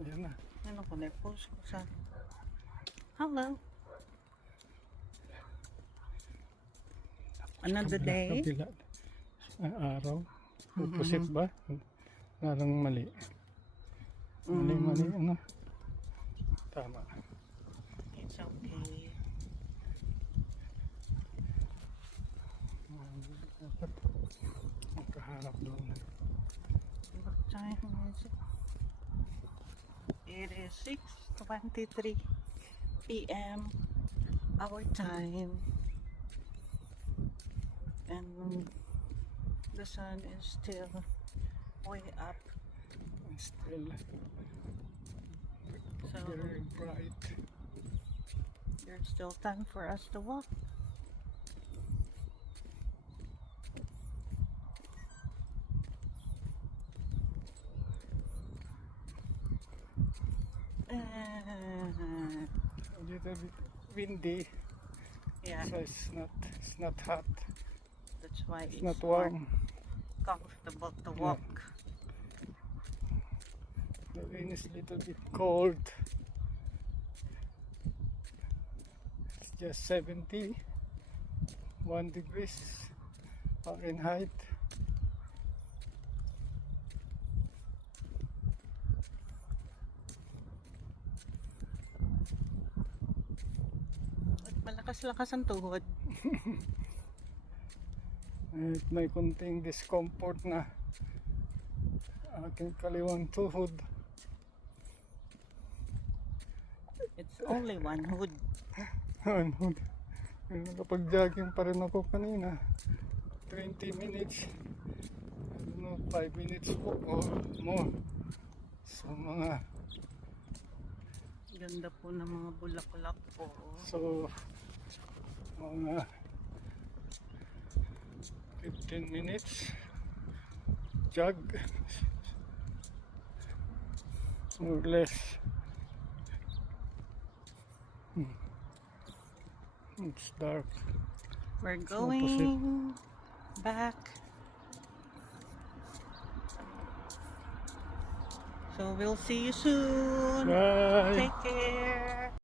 Ayan na. Ano ko na-post ko sa... Hello. Another day. Kabila. Araw. Opposite ba? Parang mali. Mali, ano? Tama. It's okay. Dapat magkaharap doon. What time is it? It is 6:23 p.m. our time. And the sun is still way up. Still So very bright. there's still time for us to walk. A little bit windy. Yeah, So it's not hot. that's why It's not warm. comfortable to walk. The wind is a little bit cold. It's just 71 degrees Fahrenheit. At malakas-lakas ang tuhod. At may konting discomfort na aking kaliwang tuhod. It's only one hood. Ano, nakapag-jogging pa rin ako kanina. 20 minutes. I don't know, 5 minutes walk or more. So mga Ganda po ng mga bulaklak po. mga 15 minutes jog more or less. It's dark. We're going back. So we'll see you soon. Bye. Take care.